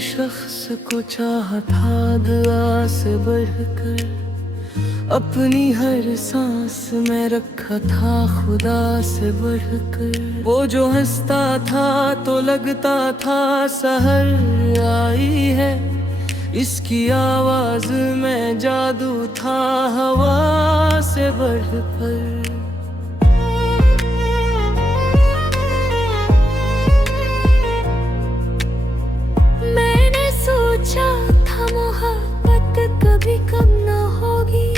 शख्स को चाहा था दुआ से बढ़कर, अपनी हर सांस में रखा था खुदा से बढ़कर। वो जो हंसता था तो लगता था सहर आई है, इसकी आवाज में जादू था हवा से बढ़कर। मैंने सोचा था मोहब्बत कभी कम न होगी,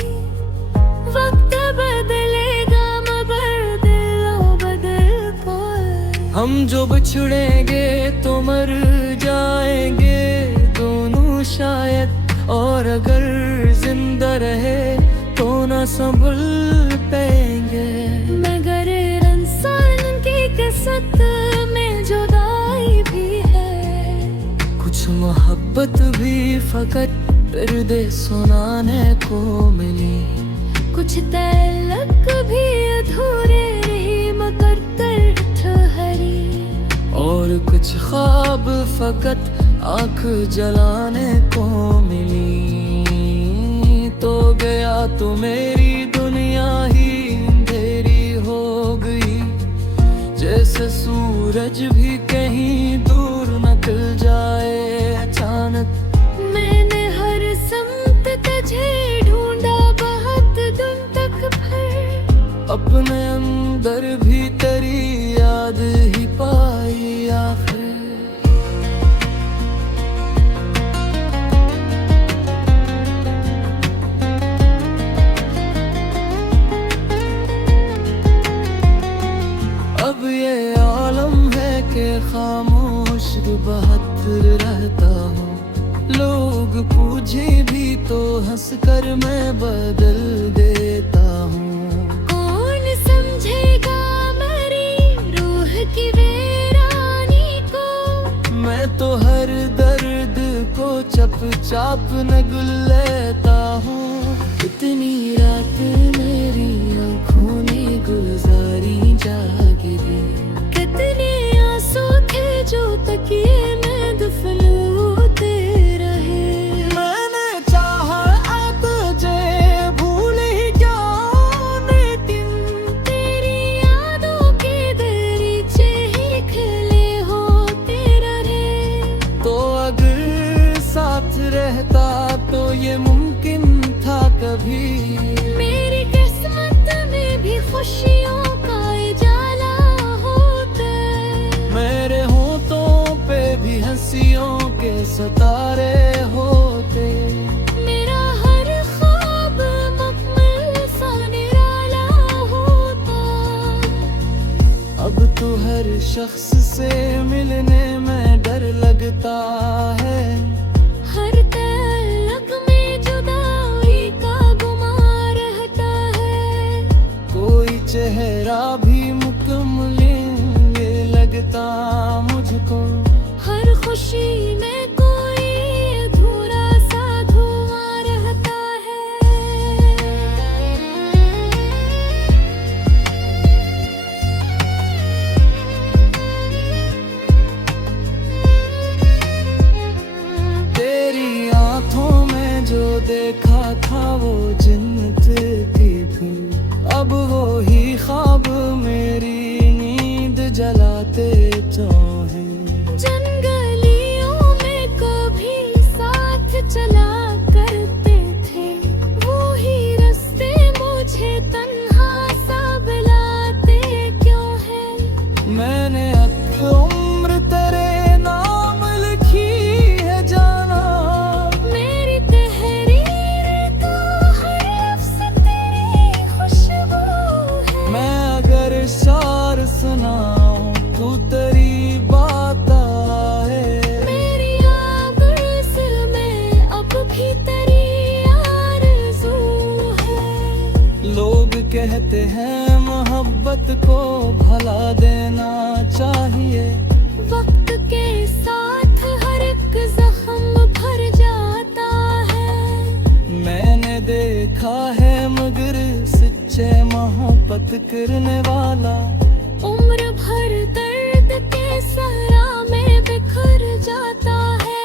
वक्त बदलेगा मगर दिल बदल पाए। हम जो बिछड़ेंगे तो मर जाएंगे दोनों शायद, और अगर जिंदा रहे तो ना संभल पाएंगे। मगर इंसान की किस्मत में जुदाई भी है, कुछ मोहब्बत भी फकत पर्दे सुनाने को मिली, कुछ तलक भी अधूरे रही मगर दर्द ठहरी, और कुछ ख्वाब फकत आँख जलाने को मिली। तो गया तो मेरी दुनिया ही अंधेरी हो गई, जैसे सूरज भी कहीं दूर निकल जाए अचानक। मैंने हर समत तुझे ढूंढा बहुत दिन तक, फिर अपने अंदर भी तेरी याद ही पाई आखिर। अब ये आलम है कि खामोश बहुत रहता हूँ, लोग पूछे भी तो हंस कर मैं बदल देता हूँ। कौन समझेगा मेरी रूह की वीरानी को, मैं तो हर दर्द को चुपचाप नगल लेता हूँ। इतनी रात मेरी आँखों ने गुजारी जागरी, कितने आंसू थे जो तकिए में दफन होते रहे। मैंने चाहा तुझे भूल ही जाने दिन, तेरी यादों के दरीचे ही खिले होते रहे। तो अगर साथ रहता तो ये मुमकिन था कभी, मेरी किस्मत में भी खुशियों का उजाला होता, मेरे होठों पे भी हंसियों के सितारे होते। मेरा हर ख्वाब मुकम्मल सा निराला होता। अब तो हर शख्स से मिलने में डर लगता है, हर तलक में जुदाई का गुमा रहता है। कोई चेहरा भी मुकम्मल ये लगता मुझको, हर खुशी में कोई अधूरा सा धुआं रहता है। तेरी आंखों में जो देखा था वो जिन्नत की थी, अब वो ही ख्वाब मेरी नींद जलाते तो हैं। जंगलियों में कभी साथ चला करते थे, वो ही रास्ते मुझे तन्हा सा बुलाते क्यों है। मैंने अब उम्र तेरे नाम लिखी है जाना, मेरी तहरीर का हर लफ्ज़ तेरी खुशबू है। मैं अगर शार सुनाऊं तू तेरी बात आए। मेरी आगुज़र में अब भी तेरी आरज़ू है। लोग कहते हैं मोहब्बत को भला देना चाहिए, वक्त के साथ हर एक जख्म भर जाता है। मैंने देखा है मगर सच्चे मोहब्बत करने वाला उम्र भर दर्द के सहरा में बिखर जाता है।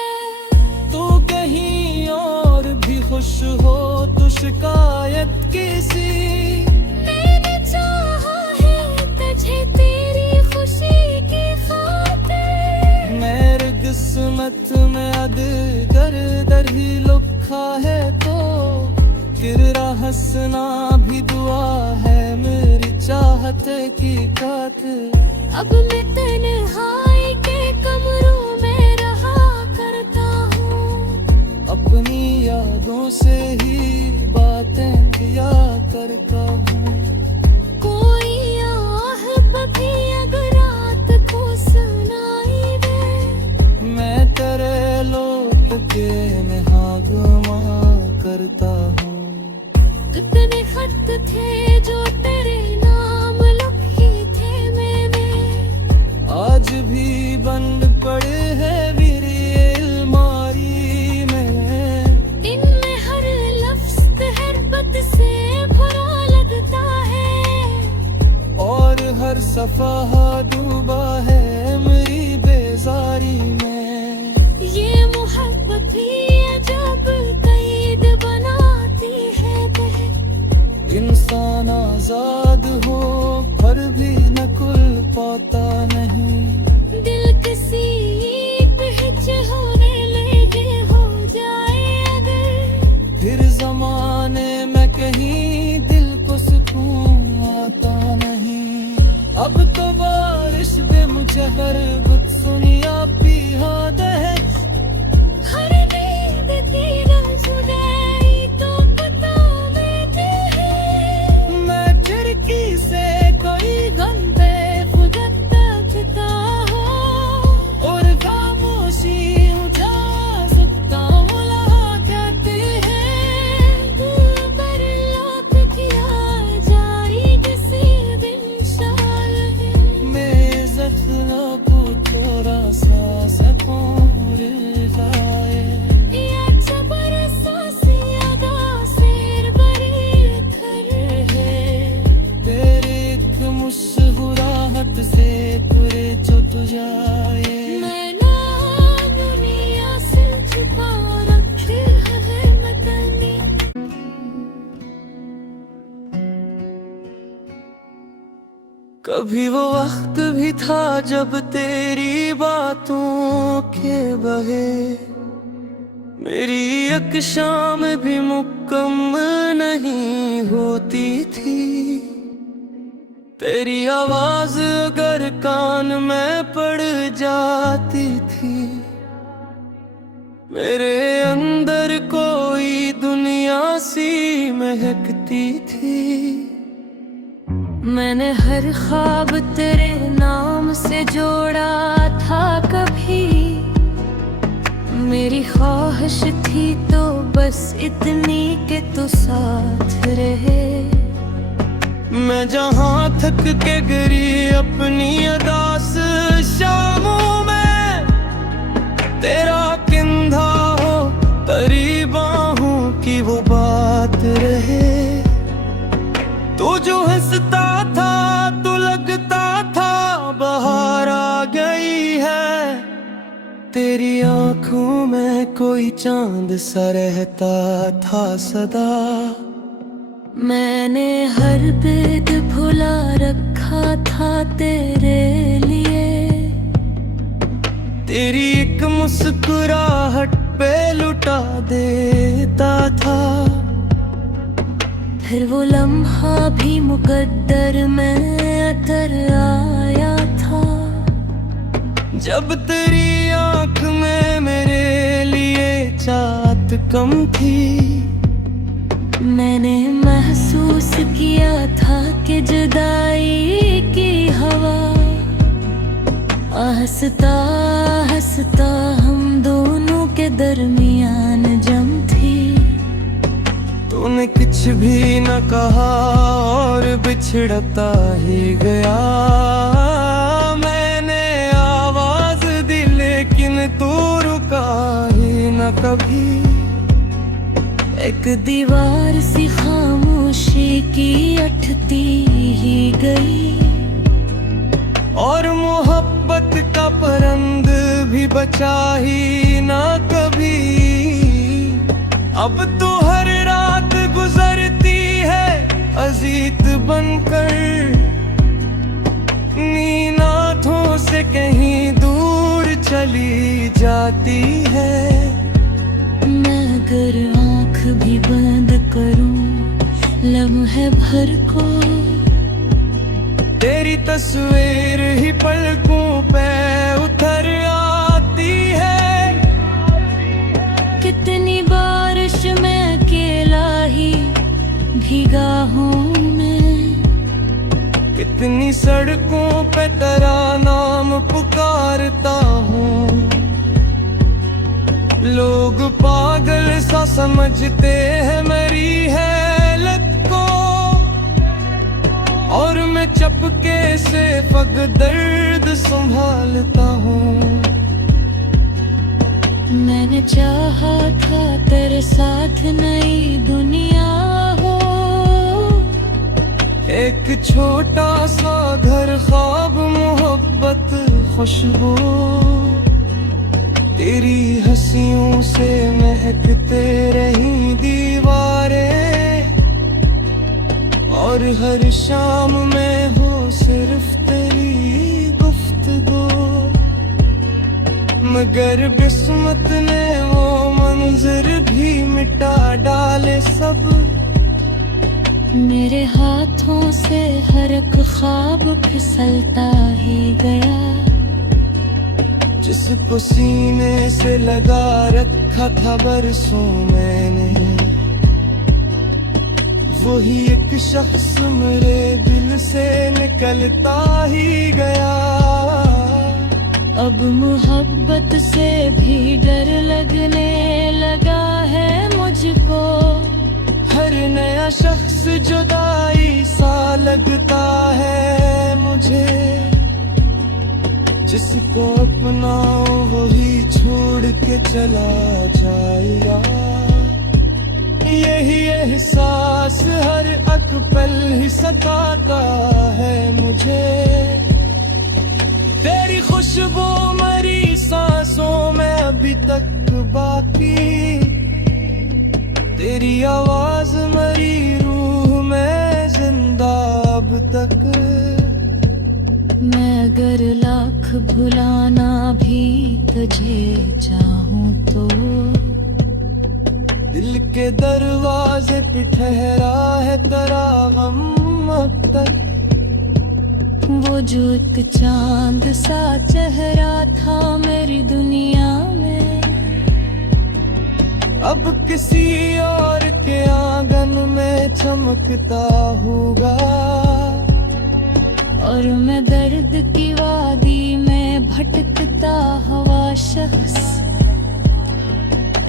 तो शिकायत किसी। मैंने चाहा है तुझे तेरी खुशी की खातिर। मेरे किस्मत में अगर दर ही लिखा है तो तेरा हंसना भी दुआ है मेरी चाहत की खातिर। अब मैं तन्हाई के कमरों में रहा करता हूँ, अपनी यादों से ही बातें किया करता हूँ। कोई आह बभी अगर रात को सुनाई दे, मैं तेरे लौट के यहाँ गुमा करता हूँ। कितने खत थे जो तेरे नाम लिखे थे मैंने, आज भी बंद पड़े हैं मेरी अलमारी में। इनमें हर लफ्ज़ हरबत से बुरा लगता है, और हर सफ़ा डूबा है मेरी बेजारी में। ये मोहब्बत भी अजब कैद बनाती है दिल। इंसान आजाद हो पर भी न कुल पाता नहीं। दिल किसी पिच होने लगे हो जाए अगर, फिर जमाने में कहीं दिल को सुकून आता नहीं। अब तो बारिश बे मुझे हर बुत सुनिया पिया दहश। हर नींद की न सुनाई तो पता बैठे है। मैं खिड़की से कोई गंदे फुदक देखता हूँ, और खामोशी उठा सकता हूँ लहा कहती है। तू पर लौट किया जाए किसी दिन शायद, मेरे जख्म को थोड़ा सा सकून जाए। या जबर सांसिया दा शेर बरी कर है। तेरे एक मुस्कुराहट से पूरे छुप जाए। मैं ना दुनिया से छुपा रखी है मतनी। कभी वो वक्त भी था जब तेरी बातों के बहे मेरी एक शाम भी मुकम्मल नहीं होती थी। तेरी आवाज अगर कान में पड़ जाती थी, मेरे अंदर कोई दुनिया सी महकती थी। मैंने हर ख्वाब तेरे नाम से जोड़ा था कभी, मेरी ख्वाहिश थी तो बस इतनी के तू साथ रहे। मैं जहाँ थक के गिरी अपनी अदास शामों में, तेरा कंधा हो तेरी बाहों की वो बात रहे। तू जो हंसता था तो लगता था बाहर आ गई है। तेरी आंखों में कोई चांद सा रहता था सदा। मैंने हर बेद भुला रखा था तेरे लिए, तेरी एक मुस्कुराहट पे लुटा देता था। फिर वो लम्हा भी मुकद्दर में अतर आया था, जब तेरी आंख में मेरे लिए चाहत कम थी। मैंने महसूस किया था कि जुदाई की हवा हंसता हंसता हम दोनों के दरमियान जम थी। तूने कुछ भी न कहा और बिछड़ता ही गया। मैंने आवाज दी लेकिन तू रुका ही न कभी। एक दीवार सी खामोशी की अटती ही गई, और मोहब्बत का परंद भी बचा ही ना कभी। अब तो हर रात गुजरती है अजीत बनकर, नींद आँखों से कहीं दूर चली जाती है। मैं अगर आँख भी बंद करूं लम्हे भर को, तेरी तस्वीर ही पलकों पे उतर आती है। कितनी बारिश में अकेला ही भीगा हूँ मैं, कितनी सड़कों पे तेरा नाम पुकारता हूँ। लोग पागल सा समझते हैं मेरी हालत को, और मैं चपके से पग दर्द संभालता हूँ। मैंने चाहा था तेरे साथ नई दुनिया हो, एक छोटा सा घर, ख्वाब, मोहब्बत, खुशबू, तेरी हंसियों से महकते रही दीवारें, और हर शाम में हो सिर्फ तेरी गुफ्तगू। मगर किस्मत ने वो मंजर भी मिटा डाले सब, मेरे हाथों से हर एक ख्वाब फिसलता ही गया। जिसको सीने से लगा रखा था बरसों मैंने, वही एक शख्स मेरे दिल से निकलता ही गया। अब मोहब्बत से भी डर लगने लगा है मुझको, हर नया शख्स जुदाई सा लगता है मुझे। जिसको अपनाओ वही छोड़ के चला जाएगा, यही एहसास हर एक पल ही सताता है मुझे। तेरी खुशबू मरी सांसों में अभी तक बाकी, तेरी आवाज मरी रूह में जिंदा अब तक। मैं अगर लाख भुलाना भी तुझे चाहूं तो, दिल के दरवाजे पे ठहरा है तेरा गम अब तक। वो जो एक चांद सा चेहरा था मेरी दुनिया में, अब किसी और के आंगन में चमकता होगा। और मैं दर्द की वादी में भटकता हुआ शख्स,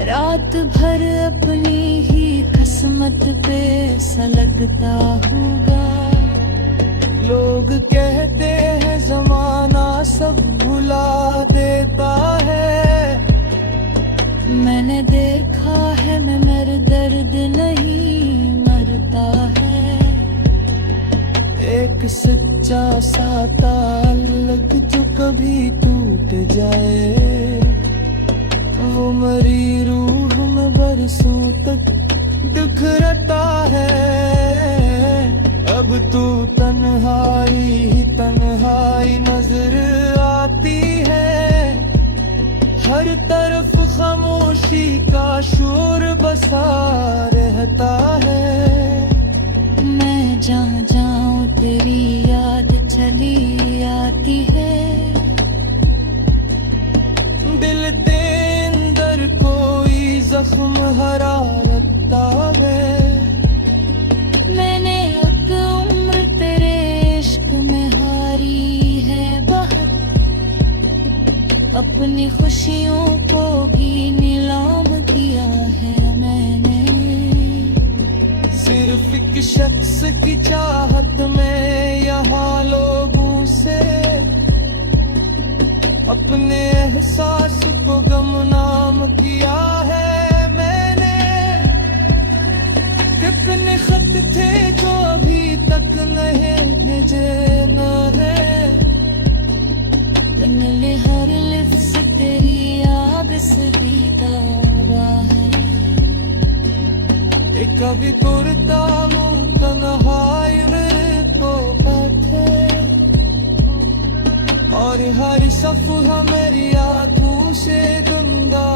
रात भर अपनी ही किस्मत पे सलगता होगा। लोग कहते हैं जमाना सब भुला देता है, मैंने देखा है मैं मर दर्द नहीं मरता है। एक सच्चा सा ताल्लुक जो कभी टूट जाए, वो मरी रूह में बरसों तक बिखरता है। अब तू तन्हाई ही तन्हाई नजर आती है, हर तरफ खामोशी का शोर बसा रहता है। मैं जहाँ जाऊँ तेरी याद चली आती है, दिल के अंदर कोई जख्म हरा रखता है। मैंने एक उम्र तेरे इश्क में हारी है बहुत, अपनी खुशियों को भी नीलाम किया है मैंने। सिर्फ एक शख्स की चाहत में यहाँ लोगों से अपने एहसास को गुमनाम किया है मैंने। कितने खत थे जो अभी तक नहीं भेजे न है, मिले हर लिफ्ट से तेरी याद से बीता हुआ है। कभी तुरता मुँह तन्हाई में तो बैठे, और हर सफर मेरी आंखों से गंदा